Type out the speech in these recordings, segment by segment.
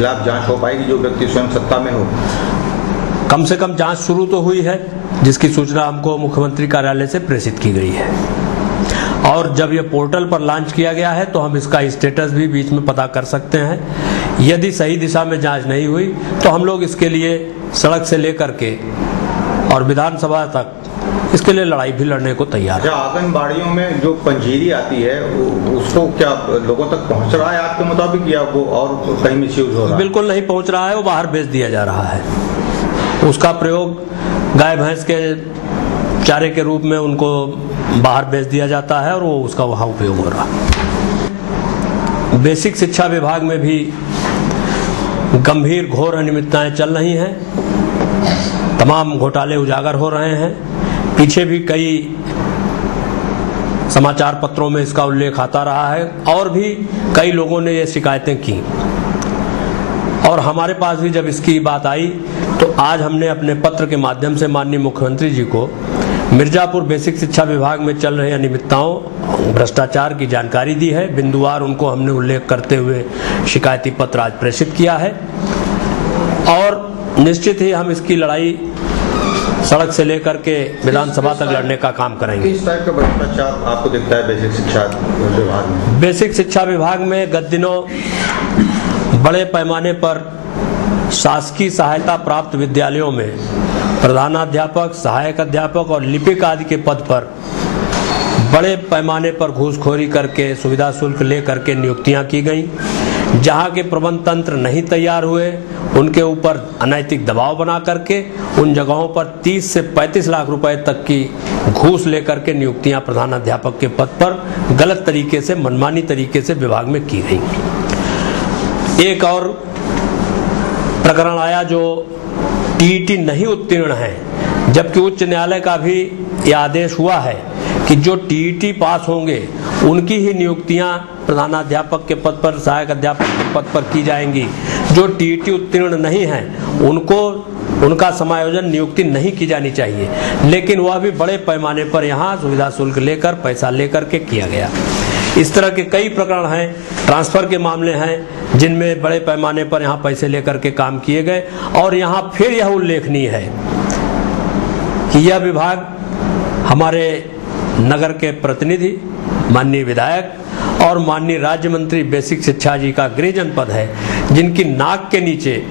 खिलाफ जांच हो पाएगी जो व्यक्ति स्वयं सत्ता में हो? कम से कम जांच शुरू तो हुई है, जिसकी सूचना हमको मुख्यमंत्री कार्यालय से प्रेषित की गई है। और जब यह पोर्टल पर लॉन्च किया गया है तो हम इसका स्टेटस भी बीच में पता कर सकते हैं। यदि सही दिशा में जांच नहीं हुई तो हम लोग इसके लिए सड़क से लेकर के और विधानसभा तक इसके लिए लड़ाई भी लड़ने को तैयार है। आंगनबाड़ियों में जो पंजीरी आती है उसको क्या लोगों तक पहुंच रहा है आपके मुताबिक, या वो और कहीं मिसयूज हो रहा है? बिल्कुल नहीं पहुंच रहा है, वो बाहर भेज दिया जा रहा है। उसका प्रयोग गाय भैंस के चारे के रूप में उनको बाहर भेज दिया जाता है और वो उसका वहां उपयोग हो रहा है। बेसिक शिक्षा विभाग में भी गंभीर घोर अनियमितताएं चल रही हैं, तमाम घोटाले उजागर हो रहे हैं। पीछे भी कई समाचार पत्रों में इसका उल्लेख आता रहा है और भी कई लोगों ने ये शिकायतें की और हमारे पास भी जब इसकी बात आई तो आज हमने अपने पत्र के माध्यम से माननीय मुख्यमंत्री जी को मिर्जापुर बेसिक शिक्षा विभाग में चल रहे अनियमितताओं, भ्रष्टाचार की जानकारी दी है। बिंदुवार उनको हमने उल्लेख करते हुए शिकायती पत्र आज प्रेषित किया है और निश्चित ही हम इसकी लड़ाई सड़क से लेकर के विधानसभा तक लड़ने का काम करेंगे। किस टाइप का भ्रष्टाचार आपको दिखता है बेसिक शिक्षा विभाग में? बेसिक शिक्षा विभाग में गत दिनों बड़े पैमाने पर शासकीय सहायता प्राप्त विद्यालयों में प्रधानाध्यापक, सहायक अध्यापक और लिपिक आदि के पद पर बड़े पैमाने पर घूसखोरी करके सुविधा शुल्क ले करके नियुक्तियां की गई। जहां के प्रबंध तंत्र नहीं तैयार हुए उनके ऊपर अनैतिक दबाव बना करके उन जगहों पर 30 से 35 लाख रुपए तक की घूस लेकर के नियुक्तियां प्रधानाध्यापक के पद पर गलत तरीके से, मनमानी तरीके से विभाग में की गई। एक और प्रकरण आया जो टीईटी नहीं उत्तीर्ण है, जबकि उच्च न्यायालय का भी यह आदेश हुआ है कि जो टीईटी पास होंगे उनकी ही नियुक्तियां प्रधानाध्यापक के पद पर, सहायक अध्यापक के पद पर की जाएंगी। जो टीईटी उत्तीर्ण नहीं हैं उनका समायोजन नियुक्ति नहीं की जानी चाहिए, लेकिन वह भी बड़े पैमाने पर यहाँ सुविधा शुल्क लेकर, पैसा लेकर के किया गया। इस तरह के कई प्रकरण हैं, ट्रांसफर के मामले हैं जिनमें बड़े पैमाने पर यहाँ पैसे लेकर के काम किए गए। और यहाँ फिर यह उल्लेखनीय है कि यह विभाग हमारे नगर के प्रतिनिधि, माननीय विधायक और माननीय राज्य मंत्री बेसिक शिक्षा जी का गृह जनपद है, जिनकी नाक के नीचे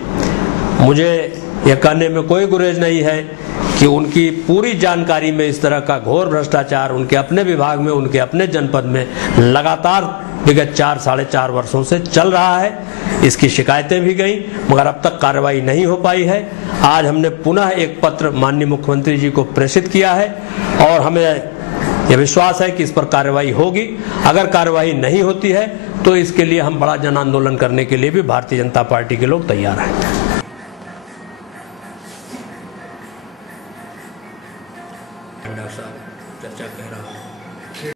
मुझे यह कहने में कोई गुरेज नहीं है कि उनकी पूरी जानकारी में इस तरह का घोर भ्रष्टाचार उनके अपने विभाग में, उनके अपने जनपद में लगातार विगत 4-4.5 वर्षों से चल रहा है। इसकी शिकायतें भी गई मगर अब तक कार्रवाई नहीं हो पाई है। आज हमने पुनः एक पत्र माननीय मुख्यमंत्री जी को प्रेषित किया है और हमें यह विश्वास है कि इस पर कार्रवाई होगी। अगर कार्रवाई नहीं होती है तो इसके लिए हम बड़ा जन आंदोलन करने के लिए भी भारतीय जनता पार्टी के लोग तैयार हैं। चर्चा कह रहा हूँ।